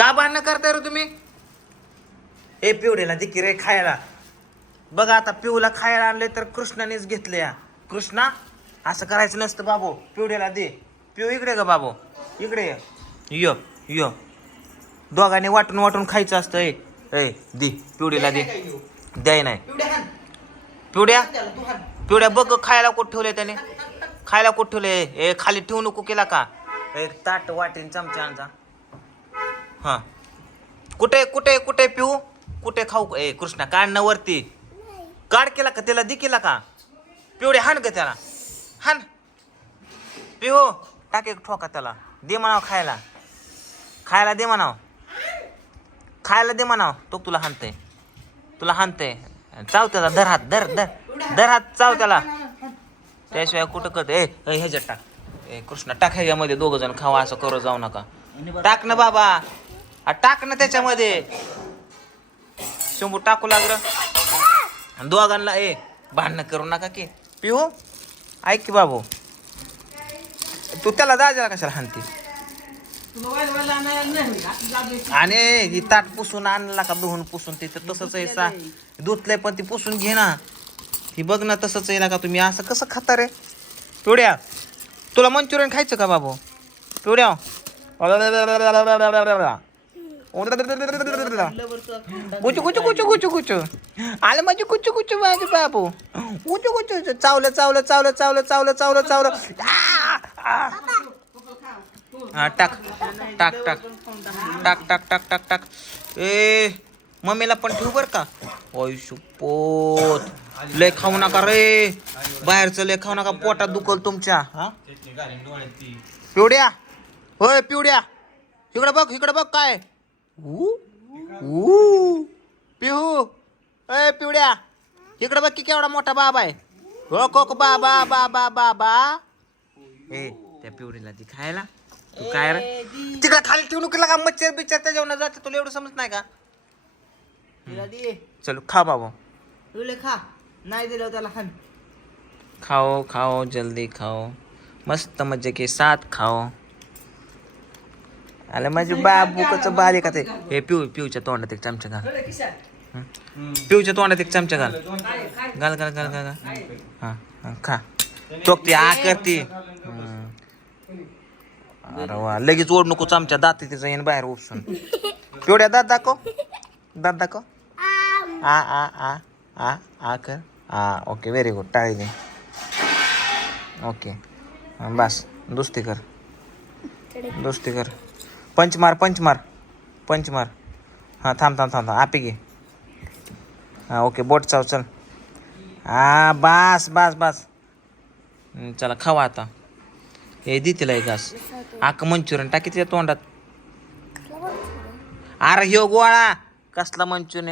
का भांडणं करताय रे तुम्ही? ए पिवडेला दिकी रे खायला. बघा आता पिऊला खायला आणले तर कृष्णानेच घेतले या कृष्णा असं करायचं नसतं बाबू. पिवड्याला दे. पिऊ इकडे ग बाबू. इकडे ये. यो यो. दोघांनी वाटून वाटून खायचं असतं. ए ए दे. पिवडीला दे. द्याय नाही. पिवड्या पिवड्या बघ खायला कुठं ठेवले त्याने. खायला कुठं ठेवले ए खाली ठेवू नको केला का? एक ताट वाटेन चमचा आणचा हा. कुठे कुठे कुठे पिऊ? कुठे खाऊ? ए कृष्णा काढ ना वरती. काढ केला का? त्याला दि केला का? पिवडे हाण का त्याला. हाण. पिऊ टाक एक ठोका त्याला. दे म्हणाव खायला. खायला दे म्हणाव. खायला दे म्हणाव. तो तुला हाणतय. तुला हाणतय. चाव त्याला धर हात धर धर. धर हात चाव त्याला. त्याशिवाय कुठं करत ए ए, ह्याच्यात टाक. ए कृष्णा टाक ह्याच्यामध्ये दोघ जण खावा असं करू जाऊ नका. टाक ना बाबा. आ, टाक ना त्याच्यामध्ये. शंभू टाकू लागलं. आणि दोघांना ए भांडणं करू नका की. पिऊ? ऐक की बाबू. तू त्याला दाजाला कशाला हाणते? आणि ही ताट पुसून आणला का धुवून पुसून ते तर तसंच आहे सा. धुतलंय पण ती पुसून घे ना. ही बघ ना तसंच आहे ना का तुम्ही असं कसं खाता रे? पिवड्या तुला मंचुरियन खायचं का बाबू? पिवड्या. कुचू कुचू कुचू कुचू कुचू आलं म्हणजे माझी गुचू गुचू माझे बाबू. गुचू गुचू चावलं चावलं चावलं चावलं चावलं चावलं चावलं. टाक टाक टाक. टाक टाक टाक टाक टाक. ए मम्मीला पण ठेवू बर का? ओय सुपोत. लय खाऊ नका रे. बाहेरचं लय खाऊ नका. पोटात दुखल तुमच्या. पिवड्या. होय पिवड्या. इकडं बघ इकडं बघ काय. ऊ? ऊ? पिहू? ए पिवड्या. इकडं बघ की केवढा मोठा बाबा आहे. हो कोक बाबा बाबा बाबा. ए त्या पिवडीला ती खायला. तू काय रे? तिकडे खाली ठेवू नको का? मच्छर बिच्छर त्या जेवणात जाते. तुला एवढं समजत नाही का? चलो खा बाबा. खा. नाही दिलं त्याला खान. खाओ खाओ जल्दी खाओ. मस्त मजे के साथ खाओ. आले माझे बाबू कसं बारीक आहे ते हे पिऊ पिऊच्या तोंडात एक चमचा घाल? पिऊच्या तोंडात एक चमचा घाल. घाल घाल घाल घाल हा खा. चोकती आ करती. अरे वा लगेच ओढ नको चमचा दात तिचं येईन बाहेर उपसून. पिवड्या दात दाखव. दात दाखव. आ आ आ आ आ कर. आ ओके व्हेरी गुड टाळी दे. ओके बस दुसती कर. दुसती कर. पंच मार पंच मार. पंच मार. हां थांब थांब थांब थांब. आपी घे. हां ओके बोट चाव चल. हा बास बास बस. चला खावा आता. हे दे तिला एक घास. आक मंचुरियन टाकी तिच्या तोंडात. अरे ह्यो गोळा. कसला मंचुरियन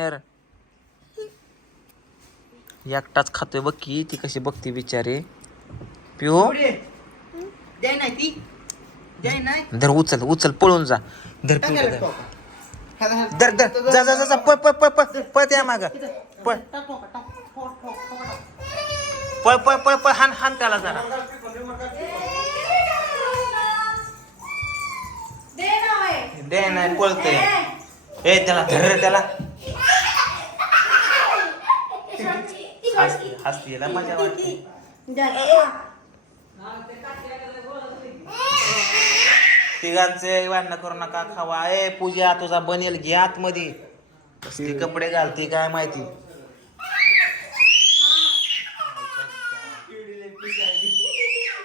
एकटाच खातोय बघ की ती कशी बघते बिचारे. पिओ नाही ती. धर उचल उचल पळून जा. धर पिऊ टाकायला धर. हा, हा. धर धर जा जा जा जा. पळ पळ पळ पळ. पळ त्या माग. पळ. पळ पळ पळ पळ. हान हान त्याला जरा. दे नाही पळतय. ए त्याला धर त्याला. हसती हसती मजा वाटते. तिघांचे वाढणं करू नका खावा. ए पूजा तुझा बनेल घे आतमध्ये. कसली कपडे घालते काय माहिती?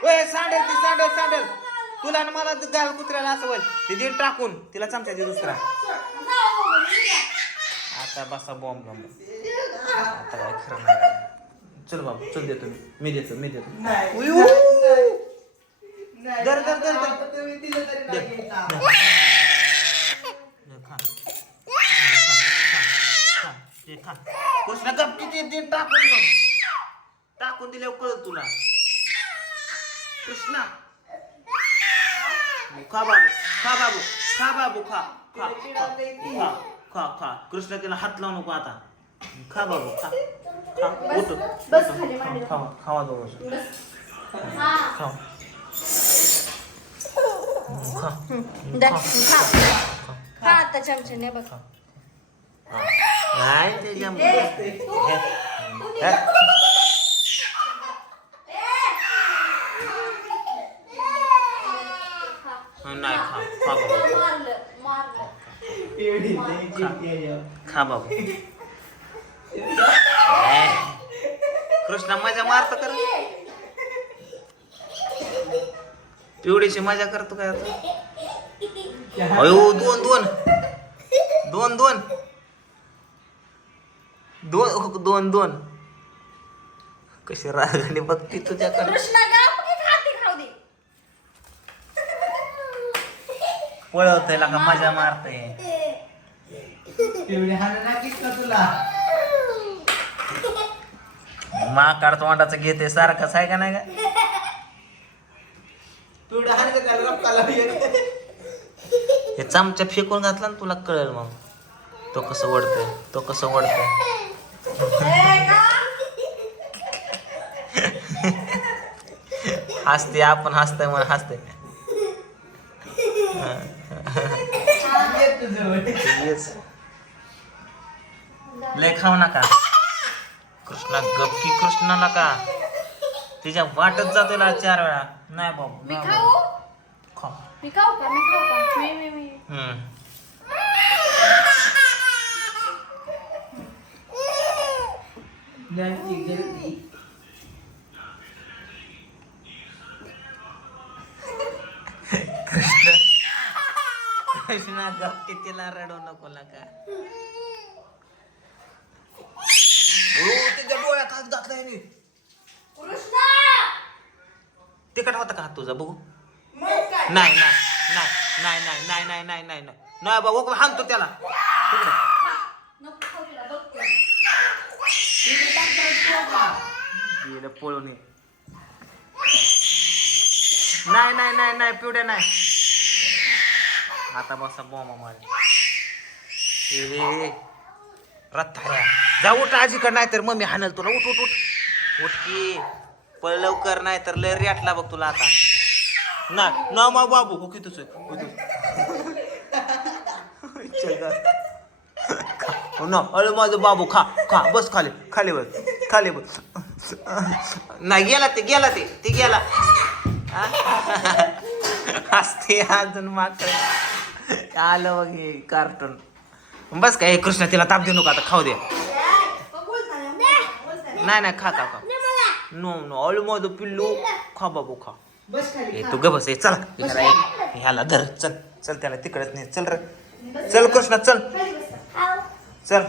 ए सांडेल ती सांडेल सांडेल. तुला आणि मला तर घाल कुत्र्याला असं होईल. ते दीड टाकून तिला चमचा दे दुसरा. आता बसा बॉम्ब गम आता काय खरं नाही. चल बाबा चल देतो मी. मी देतो मी देतो. उई, उई. धर, धर, धर. आता तुम्ही दिलं तरी नाही. कृष्णा गप. किती दे टाकून मग? टाकून दिल्यावर कळत तुला. कृष्णा. खा बाबू. खा बाबू. खा बाबू खा. खा. खा. खा. खा कृष्णा तिला हात लावू नको आता. खा बाबू खा. खा. उठ. बस खाली मांडी. खावा खावा दोघं खावा. खा. खा. खा. आता चमच्याने बघ. नाही हे- हे. हं, खा. खा बाबू. मारलं मारलं. खा बाबू. ए, कृष्णा मजा मारतो कर. पिवडीची मजा करतो काय आता? अयो दोन दोन. दोन दोन. दोन दोन दोन. कशी रागाने बघती तुझ्याकडे कृष्णा गाप की खाती खाऊ दे. पळवतय का मजा मारतय. पिवळी हाणं नाकीच का तुला? माकाड तोंडाचं घेते सारखंच आहे का नाही का पिवळी हाणं का त्याला रक्ताला हे चमचा फेकून घातला ना तुला कळेल मग. तो कसं ओढतोय तो कसं ओढतोय. हसते आपण हसतोय म्हणून हसते लय खाऊ नका. कृष्णा गपकी कृष्णा नका. तिच्या वाटत जातो ना चार वेळा. नाही बाबू. मी नाही खाऊ का? मी खाऊ का? मी मी मी. हम्म. नाकी गर्दी कृष्णा. गपकी तिला रडू नको नका. ओ तिच्या डोळ्यात हात घातलाय मी. कृष्णा! तिकट होता का हात तुझा? बघू. मग नाही नाही नाही नाही नाही नाही नाही नाही नाही नाही बाबा हाणतो त्याला गेलं पळून ये. नाही नाही नाही नाही पिवड्या नाही आता बसा बॉम्बा मारे रथाऱ्या जा उठ आजीकडे नाही तर मम्मी हाणल तुला उठ उठ उठ उठ की पळ लवकर नाही तर लय रेटला बघ तुला आता की तुझं हो तुझं. चल ग. हो ना अरे माझं बाबू खा खा बस खाली खाली बस खाली बस. नाही गेला ते गेला ते ते गेला. असते अजून माग आलं बघ हे कार्टून बस काय कृष्ण तिला ताप देऊ नका आता खाऊ दे. नाही नाही खा खा खा. नो नो माझं पिल्लू खा बाबू खा. ए, तू ग बस चल. ह्याला धर. चल चल त्याला तिकडच नाही चल र. चल कृष्णा चल. चल.